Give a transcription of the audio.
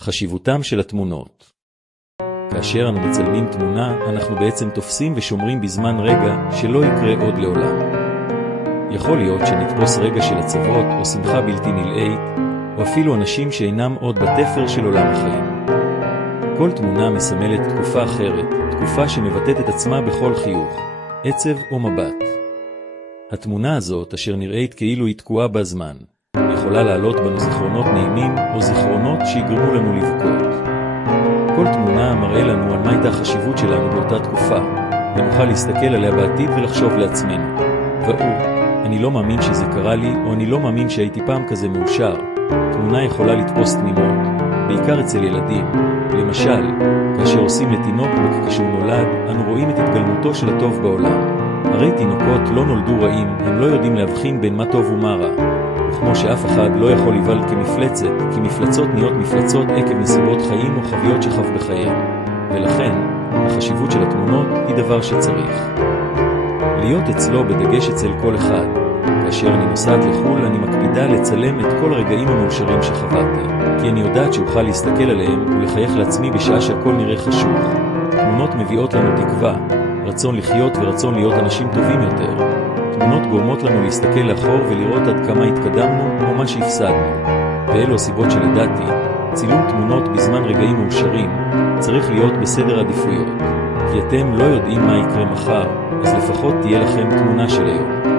חשיבותם של התמונות. כאשר אנו מצלמים תמונה, אנחנו בעצם תופסים ושומרים בזמן רגע שלא יקרה עוד לעולם. יכול להיות שנתפוס רגע של עצבות או שמחה בלתי נלאית, או אפילו אנשים שאינם עוד בתפר של עולם החיים. כל תמונה מסמלת תקופה אחרת, תקופה שמבטאת את עצמה בכל חיוך, עצב או מבט. התמונה הזאת, אשר נראית כאילו היא תקועה בזמן, יכולה לעלות בנו זיכרונות נעימים או זיכרונות שיגרמו לנו לבכות. כל תמונה מראה לנו על מה הייתה החשיבות שלנו באותה תקופה, ונוכל להסתכל עליה בעתיד ולחשוב לעצמנו. אני לא מאמין שזה קרה לי, או אני לא מאמין שהייתי פעם כזה מאושר. תמונה יכולה לתפוס תמימות, בעיקר אצל ילדים. למשל, כאשר עושים לתינוק כשהוא נולד, אנו רואים את התגלמותו של הטוב בעולם. הרי תינוקות לא נולדו רעים, הם לא יודעים להבחין בין מה טוב ומה רע. וכמו שאף אחד לא יכול לבעל כמפלצת, כי מפלצות נהיות מפלצות עקב נסיבות חיים או חוויות שחו בחייהם. ולכן, החשיבות של התמונות היא דבר שצריך להיות אצלו בדגש אצל כל אחד. כאשר אני נוסעת לחול, אני מקפידה לצלם את כל הרגעים המאושרים שחוויתי, כי אני יודעת שאוכל להסתכל עליהם ולחייך לעצמי בשעה שהכל נראה חשוך. תמונות מביאות לנו תקווה, רצון לחיות ורצון להיות אנשים טובים יותר. תמונות גורמות לנו להסתכל לאחור ולראות עד כמה התקדמנו או מה שהפסדנו. ואלו הסיבות שלדעתי, צילום תמונות בזמן רגעים מאושרים צריך להיות בסדר עדיפויות. כי אתם לא יודעים מה יקרה מחר, אז לפחות תהיה לכם תמונה של היום.